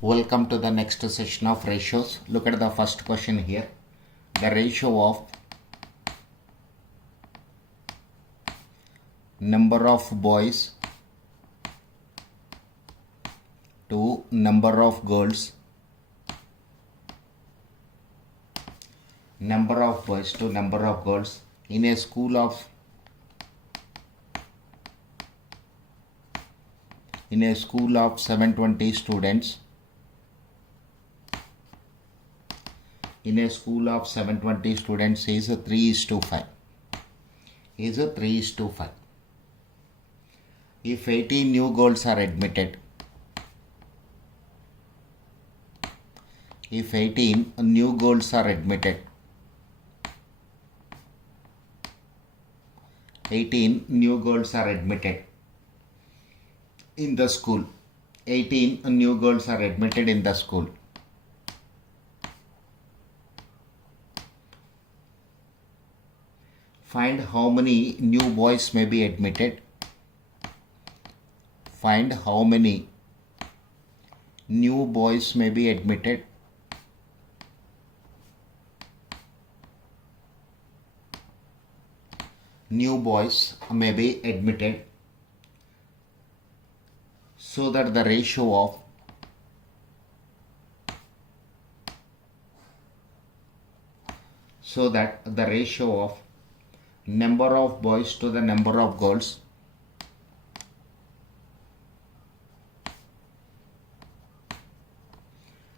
Welcome to the next session of ratios. Look at the first question here. The ratio of number of boys to number of girls. Number of boys to number of girls in a school of 720 students. In a school of 720 students is a 3:5. Is a 3:5. If 18 new girls are admitted, if 18 new girls are admitted, 18 new girls are admitted in the school. 18 new girls are admitted in the school. Find how many new boys may be admitted. Find how many new boys may be admitted. New boys may be admitted so that the ratio of number of boys to the number of girls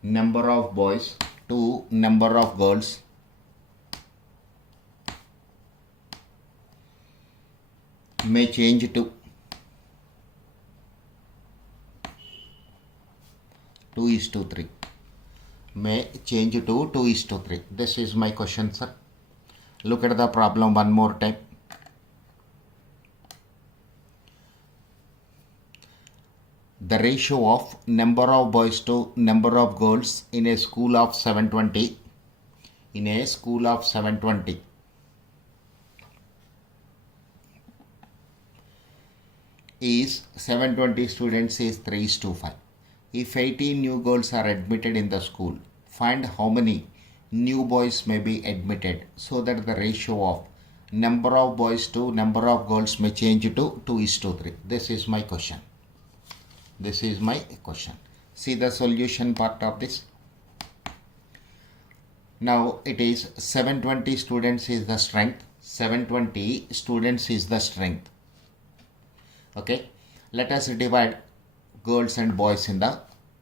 number of boys to number of girls may change to 2:3. May change to 2:3. This is my question, sir. Look at the problem one more time. The ratio of number of boys to number of girls in a school of 720 is 720 students is 3:5. If 18 new girls are admitted in the school, find how many new boys may be admitted so that the ratio of number of boys to number of girls may change to 2:3. This is my question. See the solution part of this. Now it is 720 students is the strength. 720 students is the strength. Okay. Let us divide girls and boys in the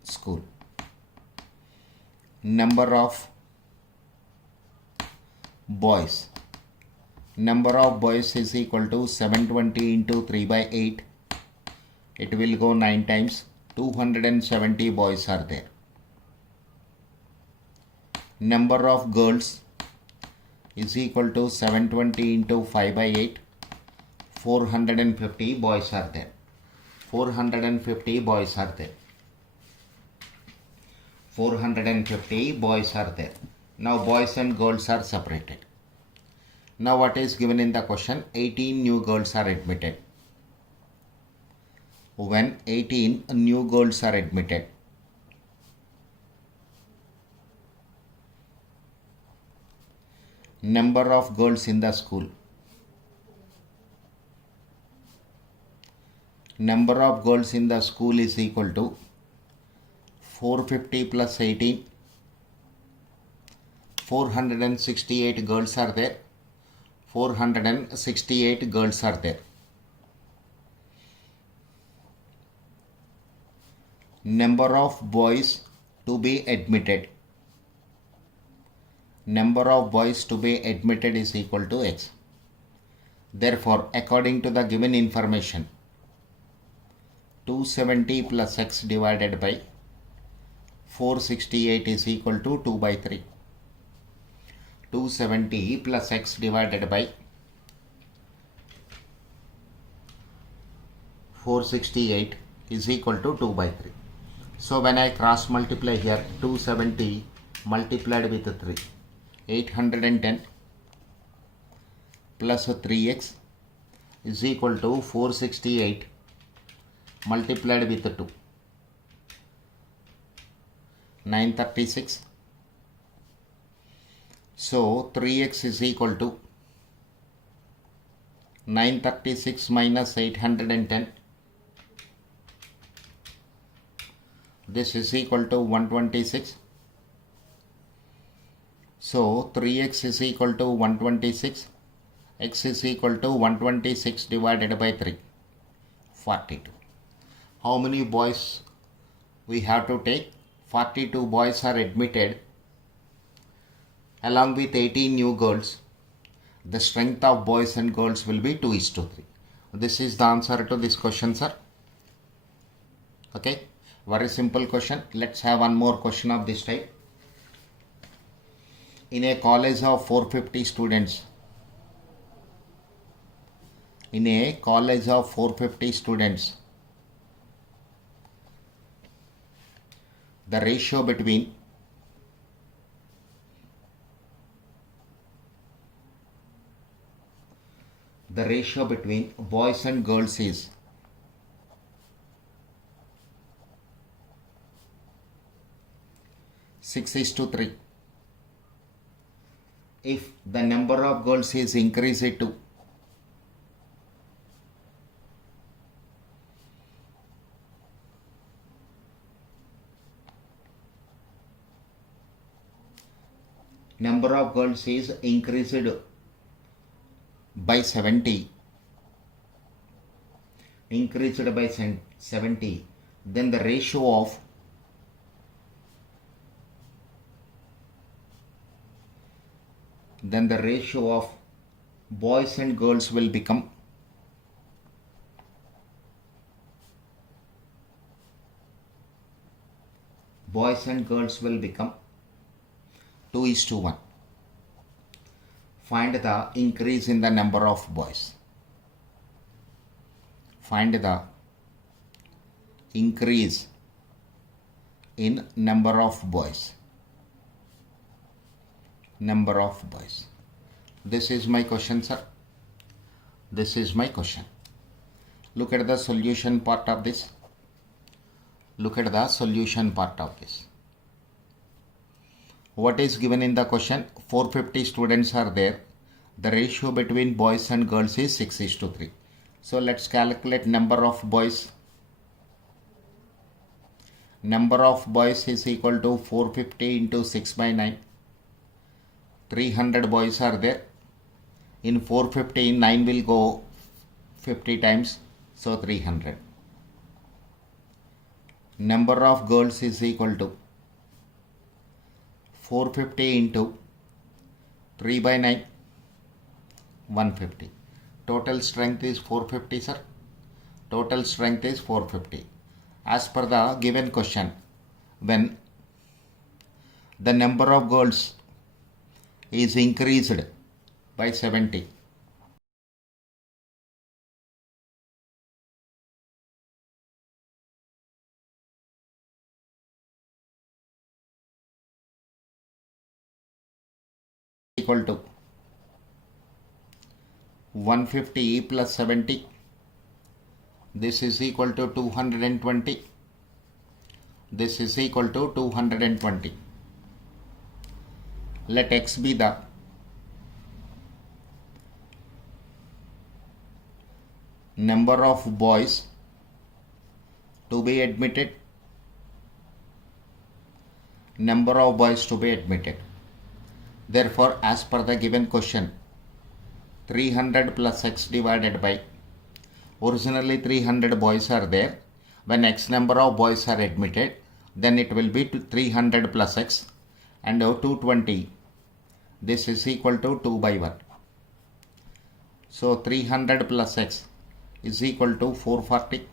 school. Number of boys is equal to 720 into 3/8. It will go 9 times. 270 boys are there. Number of girls is equal to 720 into 5/8. 450 boys are there. 450 boys are there. 450 boys are there. Now boys and girls are separated. Now what is given in the question? 18 new girls are admitted. When 18 new girls are admitted, number of girls in the school. Number of girls in the school is equal to 450 plus 18. 468 girls are there. 468 girls are there. Number of boys to be admitted. Number of boys to be admitted is equal to X. Therefore, according to the given information, 270 plus X divided by 468 is equal to 2/3. 270 plus X divided by 468 is equal to 2/3. So when I cross multiply here, 270 multiplied with 3, 810 plus 3x is equal to 468 multiplied with 2, 936. So 3x is equal to 936 minus 810. This is equal to 126. So 3x is equal to 126. X is equal to 126 divided by 3. 42. How many boys we have to take? 42 boys are admitted along with 18 new girls. The strength of boys and girls will be 2:3. This is the answer to this question, sir. Okay, very simple question. Let's have one more question of this type. In a college of 450 students, the ratio between boys and girls is 6:3. If the number of girls is increased to increased by 70, then the ratio of boys and girls will become 2:1. Find the increase in the number of boys. Find the increase in number of boys. This is my question, sir. This is my question. Look at the solution part of this. What is given in the question? 450 students are there. The ratio between boys and girls is 6:3. So let's calculate number of boys. Number of boys is equal to 450 into 6/9. 300 boys are there. In 450, 9 will go 50 times. So 300. Number of girls is equal to 450 into 3/9, 150. Total strength is 450, sir. Total strength is 450. As per the given question, when the number of girls is increased by 70, equal to 150 plus 70. This is equal to 220. This is equal to 220. Let X be the number of boys to be admitted. Therefore, as per the given question, 300 plus X divided by, originally 300 boys are there. When X number of boys are admitted, then it will be 300 plus X, and 220. This is equal to 2/1. So 300 plus X is equal to 440.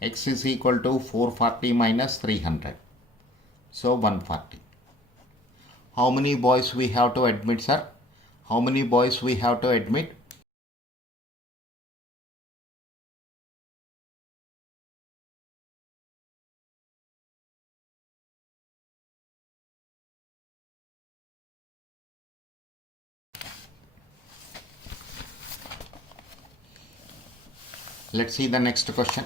X is equal to 440 minus 300. So 140. How many boys we have to admit, sir? How many boys we have to admit? Let's see the next question.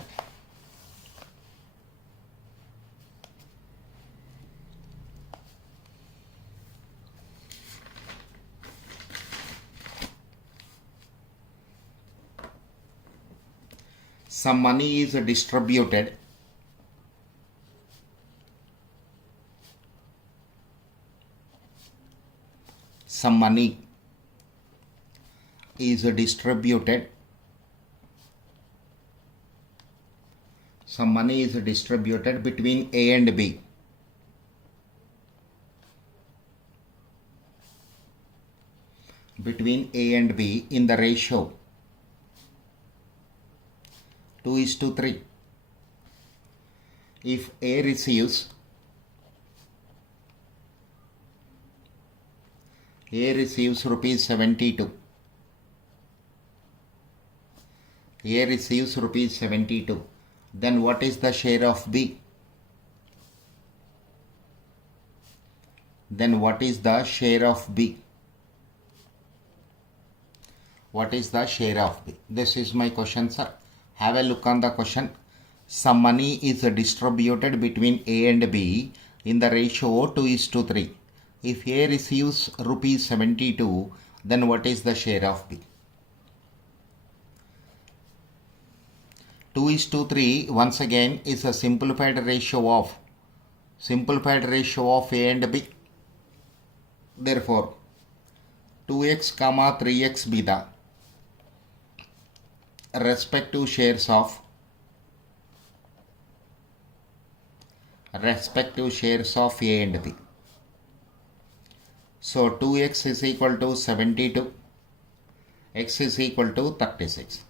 some money is distributed some money is distributed some money is distributed between A and B. Between A and B in the ratio 2:3. If A receives rupees 72. A receives rupees 72. Then what is the share of B? Then what is the share of B? What is the share of B? This is my question, sir. Have a look on the question. Some money is distributed between A and B in the ratio 2:3. If A receives rupees 72, then what is the share of B? 2:3 once again is a simplified ratio of A and B. Therefore, 2x, 3x be the respective shares of A and B. So 2x is equal to 72, x is equal to 36.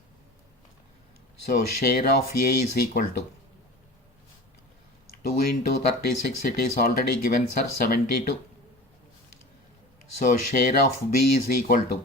So share of A is equal to 2 into 36, it is already given, sir, 72. So share of B is equal to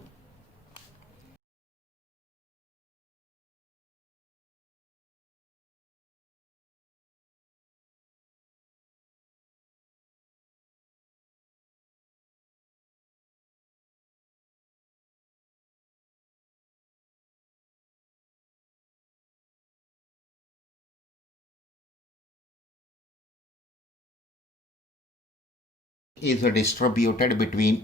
is distributed between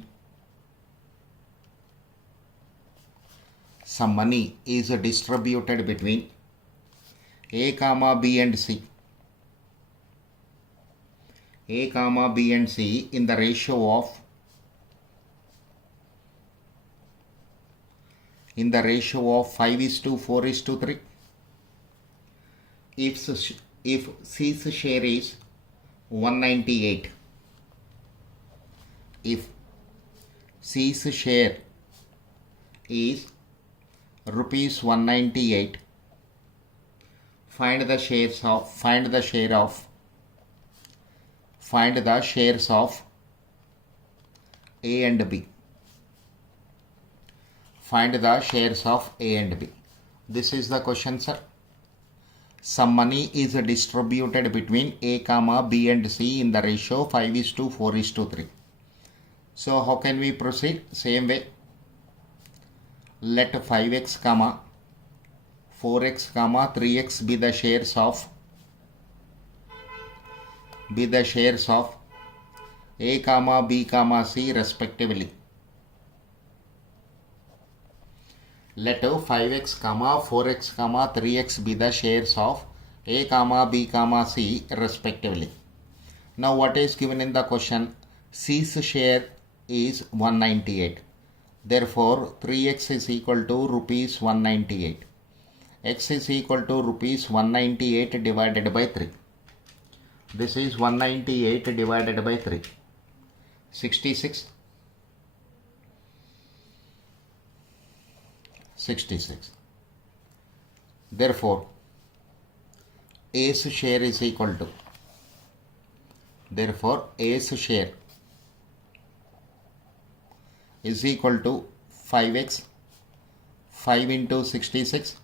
some money is distributed between A, B and C. A, B and C in the ratio of 5:4:3. If C's share is 198, if C's share is rupees 198, find the shares of A and B. Find the shares of A and B. This is the question, sir. Some money is distributed between A, B and C in the ratio 5:4:3. So how can we proceed? Same way. Let 5x, 4x, 3x be the shares of A, B, C respectively. Let 5x, 4x, 3x be the shares of A, B, C respectively. Now what is given in the question? C's share is 198. Therefore 3x is equal to rupees 198. X is equal to rupees 198 divided by 3. This is 198 divided by 3. 66. 66. Therefore, A's share is equal to, A's share is equal to 5x, 5 into 66,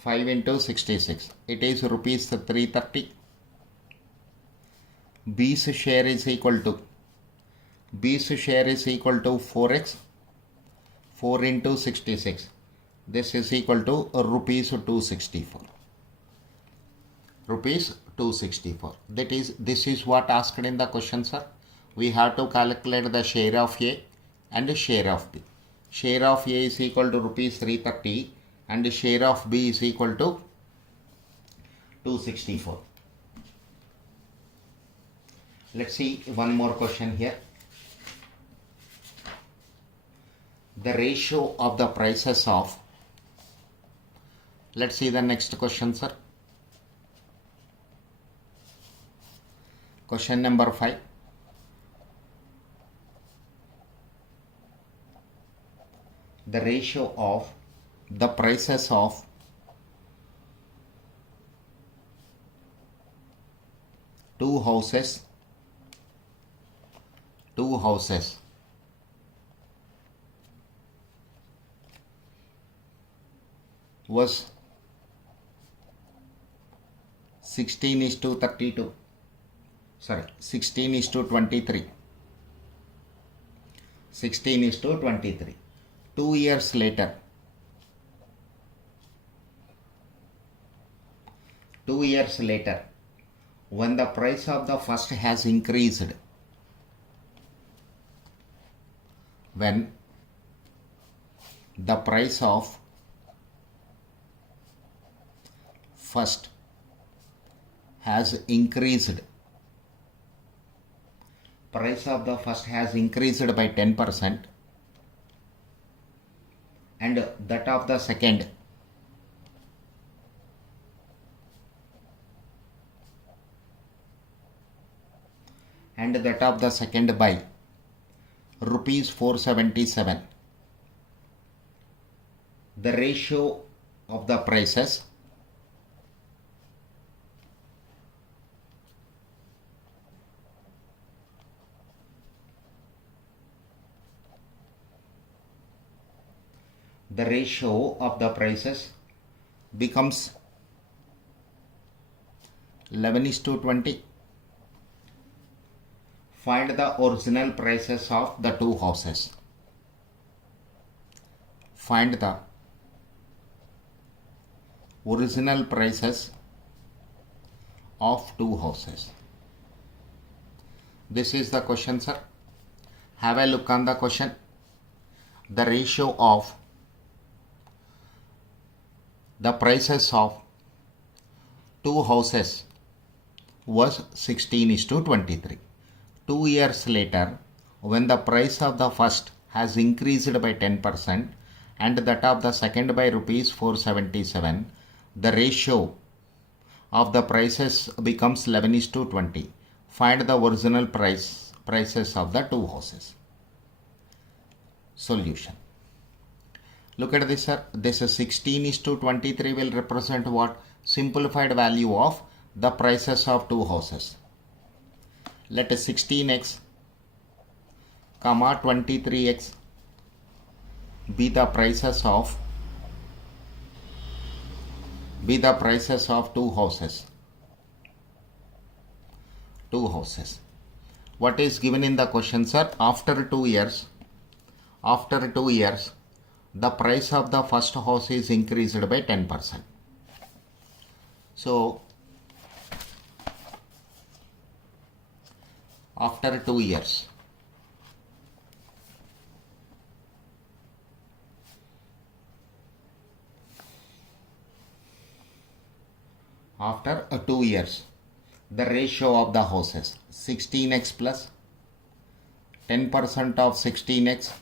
5 into 66, it is rupees 330. B's share is equal to 4x, 4 into 66, this is equal to rupees 264. Rupees 264. This is what asked in the question, sir. We have to calculate the share of A and share of B. Share of A is equal to rupees 330. and the share of B is equal to 264. Let's see one more question here. The ratio of the prices of, let's see the next question, sir. Question number 5. The ratio of the prices of two houses was 16 is to 32. Sorry, 16 is to 23. 16 is to 23. 2 years later, 2 years later, when the price of the first has increased, when the price of first has increased, price of the first has increased by 10% and that of the second by rupees 477, the ratio of the prices becomes 11 is to 20. Find the original prices of the two houses. Find the original prices of two houses. This is the question, sir. Have a look on the question. The ratio of the prices of two houses was 16 is to 23. 2 years later, when the price of the first has increased by 10% and that of the second by rupees 477, the ratio of the prices becomes 11 is to 20. Find the original prices of the two houses. Solution. Look at this, sir. This is 16 is to 23 will represent what? Simplified value of the prices of two houses. Let 16x, 23x be the prices of two houses. What is given in the question, sir? After 2 years, the price of the first house is increased by 10%. So after 2 years, the ratio of the houses 16x plus 10% of 16x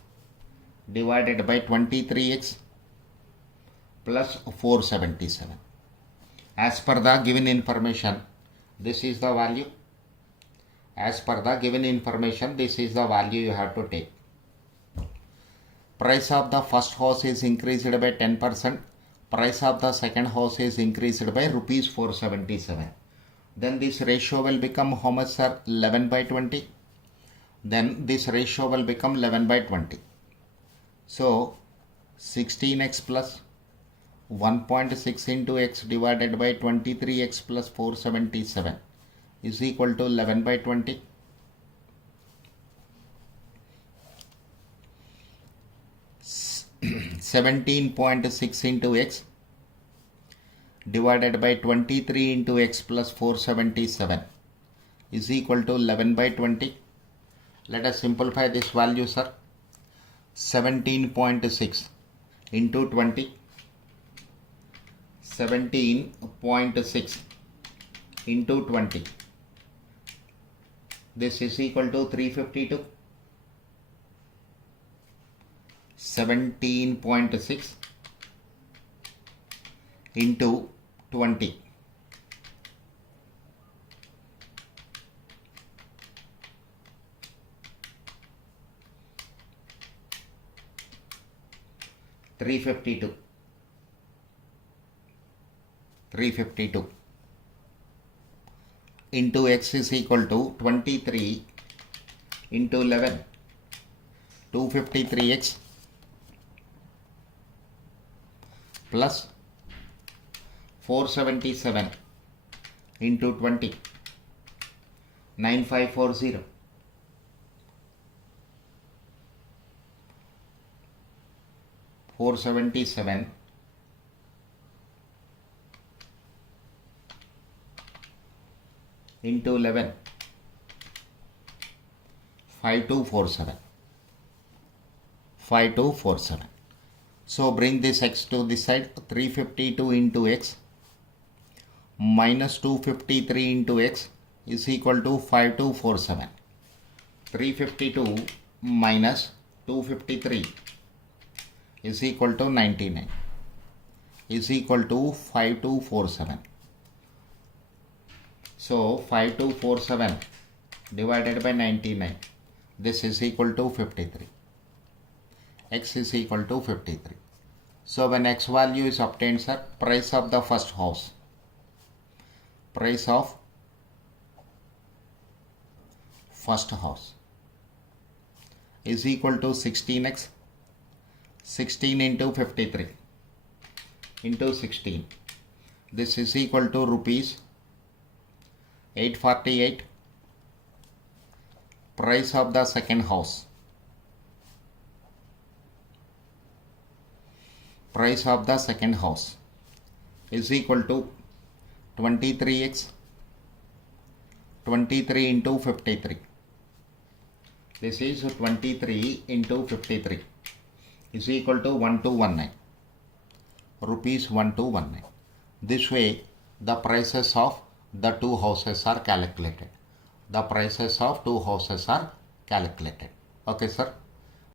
divided by 23x plus 477. As per the given information, this is the value. As per the given information, this is the value you have to take. Price of the first house is increased by 10%. Price of the second house is increased by rupees 477. Then this ratio will become how much, sir? 11 by 20. Then this ratio will become 11 by 20. So 16x plus 1.6 into x divided by 23x plus 477 is equal to 11 by 20. (17.6) into x divided by 23 into x plus 477 is equal to 11 by 20. Let us simplify this value, sir. 17.6 into 20 17.6 into 20. This is equal to 352. 17.6 into 20. $352 into x is equal to 23 into 11, 253x plus 477 into 20, 9540. 477 into 11, 5247. 5247. So bring this x to this side. 352 into x minus 253 into x is equal to 5247. 352 minus 253 is equal to 99 is equal to 5247. So 5247 divided by 99, this is equal to 53. X is equal to 53. So when x value is obtained, sir, price of the first house, price of first house is equal to 16x, 16 into 53 into 16. This is equal to rupees 848. Price of the second house, price of the second house is equal to 23x, 23 into 53. This is 23 into 53 is equal to 1219 rupees 1219. This way the prices of the two houses are calculated. The prices of two houses are calculated. Okay, sir.